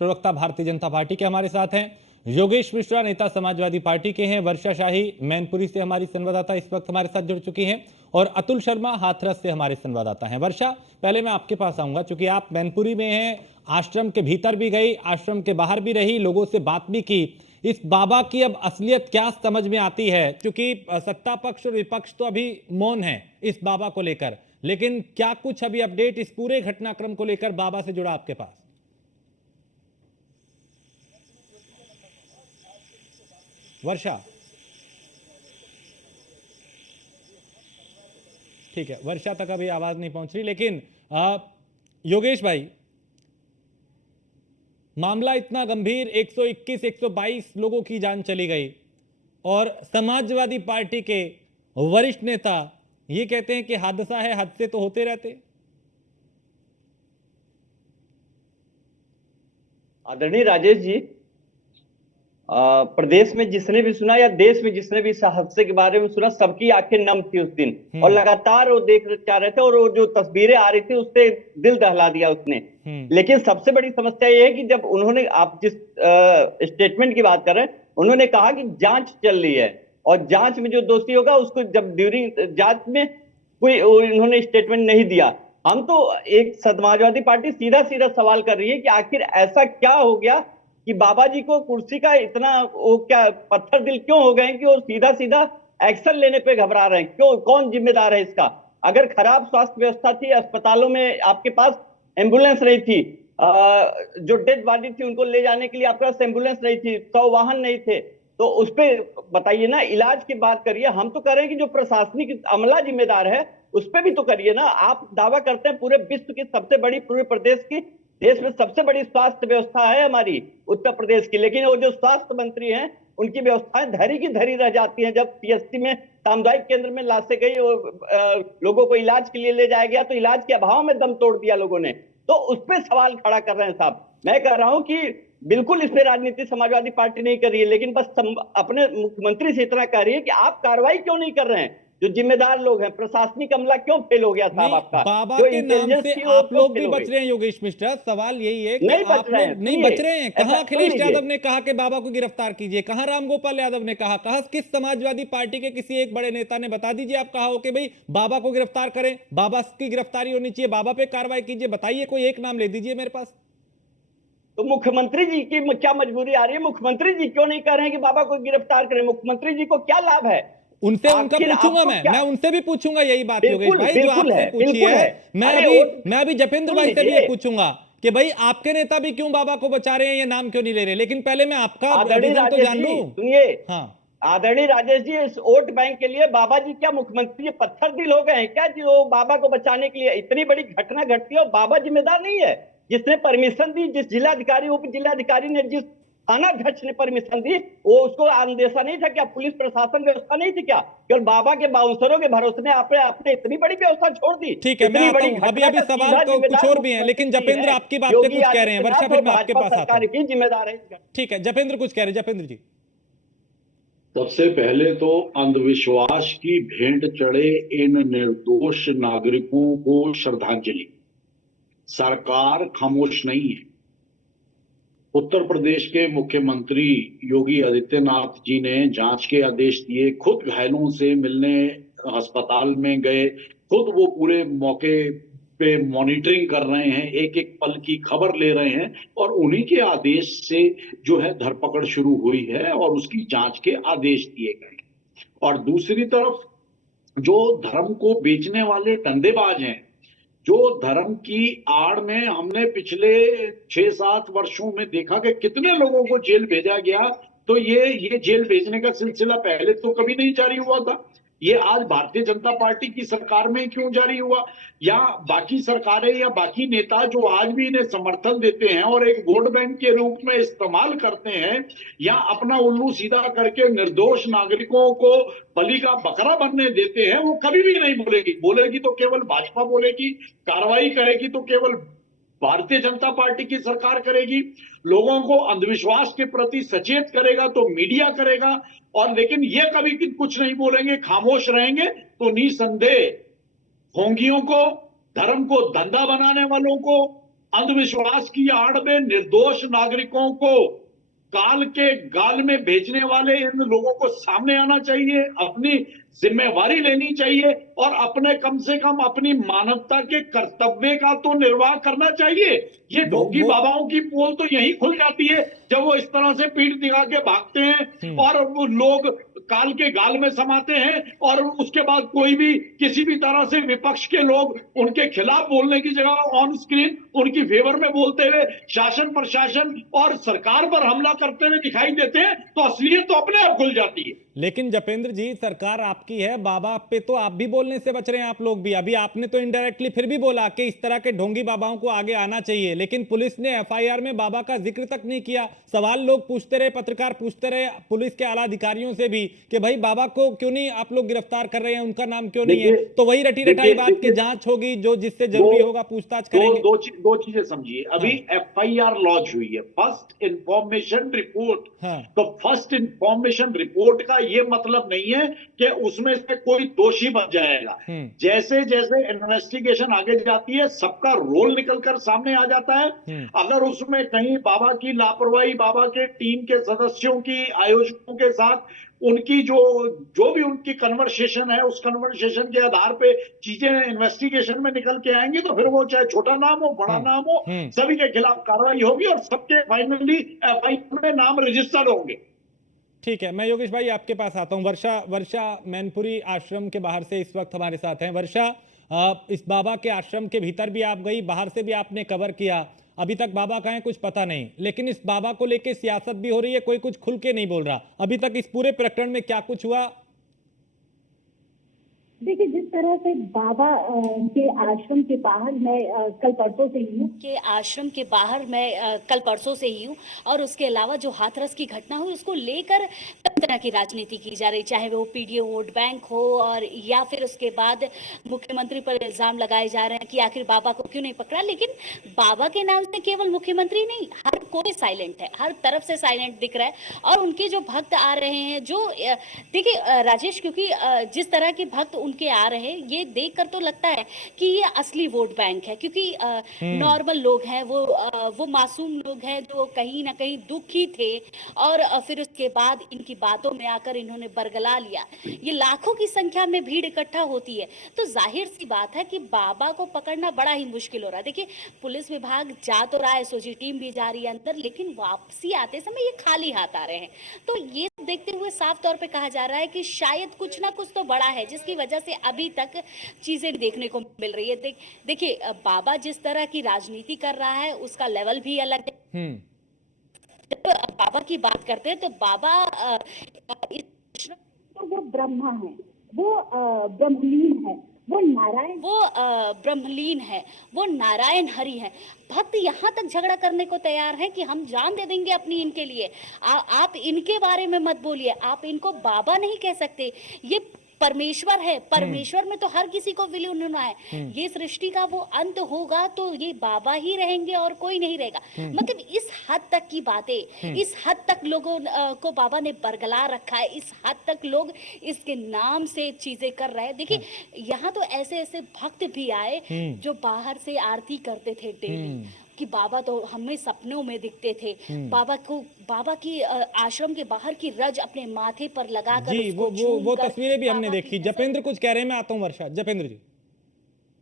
प्रवक्ता भारतीय जनता पार्टी के हमारे साथ हैं। योगेश मिश्रा नेता समाजवादी पार्टी के हैं। वर्षा शाही मैनपुरी से हमारी संवाददाता इस वक्त हमारे साथ जुड़ चुकी हैं और अतुल शर्मा हाथरस से हमारे संवाददाता हैं। वर्षा, पहले मैं आपके पास आऊंगा क्योंकि आप मैनपुरी में हैं, आश्रम के भीतर भी गई, आश्रम के बाहर भी रही, लोगों से बात भी की। इस बाबा की अब असलियत क्या समझ में आती है? क्योंकि सत्ता पक्ष और विपक्ष तो अभी मौन है इस बाबा को लेकर, लेकिन क्या कुछ अभी अपडेट इस पूरे घटनाक्रम को लेकर बाबा से जुड़ा आपके पास? वर्षा, ठीक है, वर्षा तक अभी आवाज नहीं पहुंच रही, लेकिन योगेश भाई, मामला इतना गंभीर, 121 122 लोगों की जान चली गई और समाजवादी पार्टी के वरिष्ठ नेता ये कहते हैं कि हादसा है, हादसे तो होते रहते। आदरणीय राजेश जी, प्रदेश में जिसने भी सुना या देश में जिसने भी इस हादसे के बारे में सुना, सबकी आंखें नम थी उस दिन और लगातार वो देख जा रहे थे और वो जो तस्वीरें आ रही थी उससे दिल दहला दिया उसने। लेकिन सबसे बड़ी समस्या ये है कि जब उन्होंने, आप जिस स्टेटमेंट की बात कर रहे हैं, उन्होंने कहा कि जांच चल रही है और जांच में जो दोषी होगा उसको, जब ड्यूरिंग जांच में कोई उन्होंने स्टेटमेंट नहीं दिया। हम तो एक समाजवादी पार्टी सीधा सीधा सवाल कर रही है कि आखिर ऐसा क्या हो गया कि बाबा जी को कुर्सी का इतना वो क्या पत्थर दिल क्यों हो गए कि वो सीधा सीधा एक्शन लेने पे घबरा रहे हैं? क्यों? कौन जिम्मेदार है इसका? अगर खराब स्वास्थ्य व्यवस्था थी, अस्पतालों में आपके पास एम्बुलेंस नहीं थी, जो डेड बॉडी थी उनको ले जाने के लिए आपके पास एम्बुलेंस नहीं थी, 100 वाहन नहीं थे, तो उस पर बताइए ना, इलाज की बात करिए। हम तो कह रहे हैं कि जो प्रशासनिक अमला जिम्मेदार है उस पर भी तो करिए ना। आप दावा करते हैं पूरे विश्व की सबसे बड़ी, पूरे प्रदेश की, देश में सबसे बड़ी स्वास्थ्य व्यवस्था है हमारी उत्तर प्रदेश की, लेकिन वो जो स्वास्थ्य मंत्री हैं उनकी व्यवस्थाएं धरी की धरी रह जाती हैं। जब पीएचसी में, सामुदायिक केंद्र में लाशें गई, लोगों को इलाज के लिए ले जाया गया तो इलाज के अभाव में दम तोड़ दिया लोगों ने, तो उस पर सवाल खड़ा कर रहे हैं साहब। मैं कह रहा हूं कि बिल्कुल इसमें राजनीति समाजवादी पार्टी नहीं कर रही है, लेकिन बस अपने मुख्यमंत्री से इतना कह रही है कि आप कार्रवाई क्यों नहीं कर रहे हैं? जो जिम्मेदार लोग हैं, प्रशासनिक अमला क्यों फेल हो गया साहब आपका? बाबा जो के नाम से आप लोग भी बच रहे हैं योगेश मिश्रा। सवाल यही है कि आप लोग नहीं बच रहे हैं। कहां अखिलेश यादव ने कहा कि बाबा को गिरफ्तार कीजिए? कहां रामगोपाल यादव ने कहा? कहां किस समाजवादी पार्टी के किसी एक बड़े नेता ने, बता दीजिए आप, कहा हो कि भाई बाबा को गिरफ्तार करें, बाबा की गिरफ्तारी होनी चाहिए, बाबा पे कार्रवाई कीजिए? बताइए, कोई एक नाम ले दीजिए मेरे पास। तो मुख्यमंत्री जी की क्या मजबूरी आ रही है? मुख्यमंत्री जी क्यों नहीं कह रहे हैं कि बाबा को गिरफ्तार करें? मुख्यमंत्री जी को क्या लाभ है? उनसे उनका पूछूंगा, मैं उनसे भी पूछूंगा यही बात योगेश भाई जो आपसे पूछी है। मैं अभी जपेंद्र भाई से भी ये पूछूंगा कि भाई आपके नेता भी क्यों बाबा को बचा रहे हैं, ये नाम क्यों नहीं ले रहे। लेकिन पहले मैं आपका विजन तो जान लूं। सुनिए, हाँ, आदरणीय राजेश जी, इस वोट बैंक के लिए बाबा जी क्या मुख्यमंत्री पत्थर दिल हो गए हैं क्या जी? वो बाबा को बचाने के लिए इतनी बड़ी घटना घटती है और बाबा जिम्मेदार नहीं है? जिसने परमिशन दी, जिस जिलाधिकारी, उप जिलाधिकारी ने, जिस थाना अध्यक्ष ने परमिशन दी, वो उसको अंदेशा नहीं था क्या? पुलिस प्रशासन व्यवस्था नहीं थी क्या? केवल बाबा के बाउंसरों के भरोसे में आपने इतनी बड़ी व्यवस्था छोड़ दी। ठीक है, मैं आता हूं। अभी सवाल तो कुछ और भी है, लेकिन जपेंद्र आपकी बात पे कुछ कह रहे हैं। वर्षा, फिर मैं आपके पास आता हूं। की जिम्मेदार है। ठीक है, जपेंद्र कुछ कह रहे हैं। जपेंद्र जी, सबसे पहले तो अंधविश्वास की भेंट चढ़े इन निर्दोष नागरिकों को श्रद्धांजलि। सरकार खामोश नहीं है। उत्तर प्रदेश के मुख्यमंत्री योगी आदित्यनाथ जी ने जांच के आदेश दिए, खुद घायलों से मिलने अस्पताल में गए, खुद वो पूरे मौके पे मॉनिटरिंग कर रहे हैं, एक एक पल की खबर ले रहे हैं और उन्हीं के आदेश से जो है धरपकड़ शुरू हुई है और उसकी जांच के आदेश दिए गए। और दूसरी तरफ जो धर्म को बेचने वाले धंधेबाज हैं, जो धर्म की आड़ में हमने पिछले 6-7 वर्षों में देखा कि कितने लोगों को जेल भेजा गया, तो ये जेल भेजने का सिलसिला पहले तो कभी नहीं जारी हुआ था। ये आज भारतीय जनता पार्टी की सरकार में क्यों जारी हुआ? या बाकी सरकारें या बाकी नेता जो आज भी इन्हें समर्थन देते हैं और एक वोट बैंक के रूप में इस्तेमाल करते हैं, या अपना उल्लू सीधा करके निर्दोष नागरिकों को बलि का बकरा बनने देते हैं, वो कभी भी नहीं बोलेगी तो केवल भाजपा बोलेगी, कार्रवाई करेगी तो केवल भारतीय जनता पार्टी की सरकार करेगी, लोगों को अंधविश्वास के प्रति सचेत करेगा तो मीडिया करेगा, और लेकिन ये कभी कुछ नहीं बोलेंगे, खामोश रहेंगे, तो निसंदेह ढोंगियों को, धर्म को धंधा बनाने वालों को, अंधविश्वास की आड़ में निर्दोष नागरिकों को काल के गाल में बेचने वाले इन लोगों को सामने आना चाहिए, अपनी जिम्मेवारी लेनी चाहिए और अपने कम से कम अपनी मानवता के कर्तव्य का तो निर्वाह करना चाहिए। ये ढोंगी बाबाओं की पोल तो यही खुल जाती है जब वो इस तरह से पीठ दिखा के भागते हैं और वो लोग काल के गाल में समाते हैं और उसके बाद कोई भी किसी भी तरह से विपक्ष के लोग उनके खिलाफ बोलने की जगह ऑन स्क्रीन उनकी फेवर में बोलते हुए शासन प्रशासन और सरकार पर हमला करते हुए दिखाई देते हैं, तो असलियत तो अपने आप खुल जाती है। लेकिन जपेंद्र जी, सरकार आपकी है, बाबा पे तो आप भी बोलने से बच रहे हैं, आप लोग भी। अभी आपने तो इनडायरेक्टली फिर भी बोला कि इस तरह के ढोंगी बाबाओं को आगे आना चाहिए, लेकिन पुलिस ने एफआईआर में बाबा का जिक्र तक नहीं किया। सवाल लोग पूछते रहे, पत्रकार पूछते रहे पुलिस के आला अधिकारियों से भी कि भाई बाबा को क्यों नहीं आप लोग गिरफ्तार कर रहे हैं, उनका नाम क्यों नहीं है। तो वही रटी रटाई बात की जांच होगी, जो जिससे जरूरी होगा पूछताछ करेंगे। दो चीजें समझिए। अभी एफआईआर लॉन्च हुई है, फर्स्ट इंफॉर्मेशन रिपोर्ट। तो फर्स्ट इंफॉर्मेशन रिपोर्ट का ये मतलब नहीं है कि उसमें से कोई दोषी बन जाएगा। जैसे जैसे इन्वेस्टिगेशन आगे जाती है सबका रोल निकलकर सामने आ जाता है। अगर उसमें कहीं बाबा की लापरवाही, बाबा के टीम के सदस्यों की, आयोजकों के साथ उनकी जो भी उनकी कन्वर्सेशन है, उस कन्वर्सेशन के आधार पे चीजें इन्वेस्टिगेशन में निकल के आएंगी, तो फिर वो चाहे छोटा नाम हो बड़ा नाम हो, सभी के खिलाफ कार्रवाई होगी और सबके फाइनली एफआईआर में नाम रजिस्टर्ड होंगे। ठीक है, मैं योगेश भाई आपके पास आता हूं। वर्षा मैनपुरी आश्रम के बाहर से इस वक्त हमारे साथ हैं। वर्षा, इस बाबा के आश्रम के भीतर भी आप गई, बाहर से भी आपने कवर किया। अभी तक बाबा कहाँ है कुछ पता नहीं, लेकिन इस बाबा को लेके सियासत भी हो रही है, कोई कुछ खुल के नहीं बोल रहा। अभी तक इस पूरे प्रकरण में क्या कुछ हुआ? देखिए, जिस तरह से बाबा के आश्रम के बाहर मैं कल परसों से ही हूँ और उसके अलावा जो हाथरस की घटना हुई उसको लेकर तरह तरह की राजनीति की जा रही, चाहे वो पीडीओ वोट बैंक हो और या फिर उसके बाद मुख्यमंत्री पर इल्जाम लगाए जा रहे हैं कि आखिर बाबा को क्यों नहीं पकड़ा। लेकिन बाबा के नाम से केवल मुख्यमंत्री नहीं, हर कोई साइलेंट है, हर तरफ से साइलेंट दिख रहा है। और उनके जो भक्त आ रहे हैं, जो देखिए राजेश, क्योंकि जिस तरह के भक्त उनके आ रहे हैं, ये देखकर तो लगता है कि ये असली वोट बैंक है, क्योंकि नॉर्मल लोग हैं, वो मासूम लोग हैं जो कहीं ना कहीं दुखी थे और फिर उसके बाद इनकी बातों में आकर इन्होंने बरगला लिया। ये लाखों की संख्या में भीड़ इकट्ठा होती है, तो जाहिर सी बात है कि बाबा को पकड़ना बड़ा ही मुश्किल हो रहा है। देखिए, पुलिस विभाग जा तो रहा है, एसओजी टीम भी जा रही है अंदर, लेकिन वापसी आते समय ये खाली हाथ आ रहे हैं। तो ये देखते हुए साफ तौर पे कहा जा रहा है कि शायद कुछ ना कुछ तो बड़ा है, जिसकी वजह से अभी तक चीजें देखने को मिल रही है। देखिए, बाबा जिस तरह की राजनीति कर रहा है उसका लेवल भी अलग है। जब बाबा की बात करते हैं तो बाबा तो वो ब्रह्मा है, वो ब्रह्मलीन है, वो ब्रह्मलीन है, वो नारायण हरि है। भक्त यहाँ तक झगड़ा करने को तैयार है कि हम जान दे देंगे अपनी इनके लिए। आप इनके बारे में मत बोलिए, आप इनको बाबा नहीं कह सकते, ये परमेश्वर है। परमेश्वर में तो हर किसी को विलीन होना है। ये सृष्टि का वो अंत होगा तो ये बाबा ही रहेंगे और कोई नहीं रहेगा। मतलब इस हद तक की बातें, इस हद तक लोगों को बाबा ने बरगला रखा है, इस हद तक लोग इसके नाम से चीजें कर रहे हैं। देखिए, यहाँ तो ऐसे ऐसे भक्त भी आए जो बाहर से आरती करते थे डेली, कि बाबा तो हमें सपनों में दिखते थे। बाबा की आश्रम के बाहर की रज अपने माथे पर लगाकर जी, वो तस्वीरें भी हमने देखी। जपेंद्र कुछ कह रहे हैं, मैं आता हूँ वर्षा। जपेंद्र जी,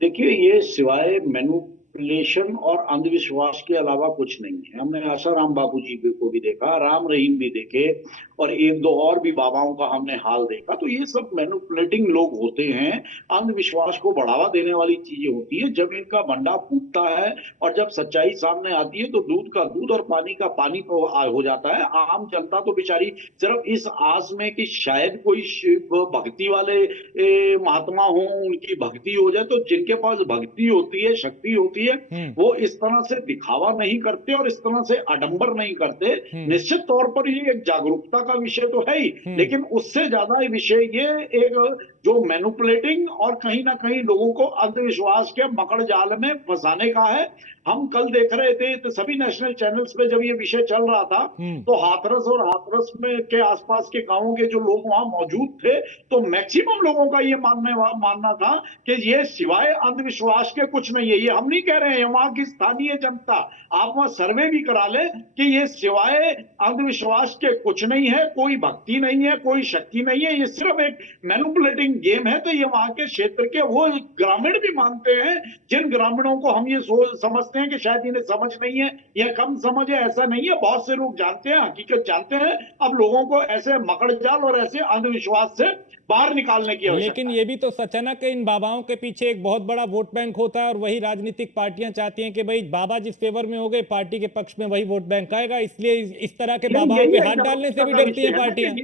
देखिए, ये सिवाय मैनिपुलेशन और अंधविश्वास के अलावा कुछ नहीं है। हमने आसाराम बापू जी को भी देखा, राम रहीम भी देखे और एक दो और भी बाबाओं का हमने हाल देखा। तो ये सब मैनिपुलेटिंग लोग होते हैं, अंधविश्वास को बढ़ावा देने वाली चीजें होती है। जब इनका भंडा फूटता है और जब सच्चाई सामने आती है तो दूध का दूध और पानी का पानी हो जाता है। आम जनता तो बेचारी सिर्फ इस आस में कि शायद कोई शिव भक्ति वाले महात्मा हो, उनकी भक्ति हो जाए, तो जिनके पास भक्ति होती है, शक्ति होती है, वो इस तरह से दिखावा नहीं करते और इस तरह से आडंबर नहीं करते। निश्चित तौर पर ये एक जागरूकता का विषय तो है ही, लेकिन उससे ज्यादा विषय ये एक जो मैनिपुलेटिंग और कहीं ना कहीं लोगों को अंधविश्वास के मकड़ जाल में फंसाने का है। हम कल देख रहे थे तो सभी नेशनल चैनल्स पे जब ये विषय चल रहा था तो हाथरस और हाथरस में के आसपास के गांवों के जो लोग वहां मौजूद थे, तो मैक्सिमम लोगों का ये मानना था कि ये सिवाय अंधविश्वास के कुछ नहीं है। ये हम नहीं कह रहे हैं, वहां की स्थानीय जनता, आप वहां सर्वे भी करा ले कि ये सिवाय अंधविश्वास के कुछ नहीं है, कोई भक्ति नहीं है, कोई शक्ति नहीं है, ये सिर्फ एक मैनिपुलेटिंग गेम है। तो ये वहां के क्षेत्र के वो ग्रामीण भी मानते हैं, जिन ग्रामीणों को हम ये समझते हैं कि शायद इन्हें समझ नहीं है या कम समझ है, ऐसा नहीं है। बहुत से लोग जानते हैं, हकीकत जानते हैं। अब लोगों को ऐसे मकड़ जाल और ऐसे अंधविश्वास से बाहर निकालने की आवश्यकता। लेकिन ये भी तो सच है ना कि इन बाबाओं के पीछे एक बहुत बड़ा वोट बैंक होता है और वही राजनीतिक पार्टियां चाहती हैं कि भाई बाबा जिस फेवर में हो गए पार्टी के पक्ष में वही वोट बैंक आएगा, इसलिए इस तरह के बाबाओं पे हाथ डालने से भी डरती है पार्टियां।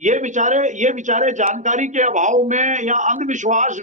ये बेचारे जानकारी के अभाव में या अंधविश्वास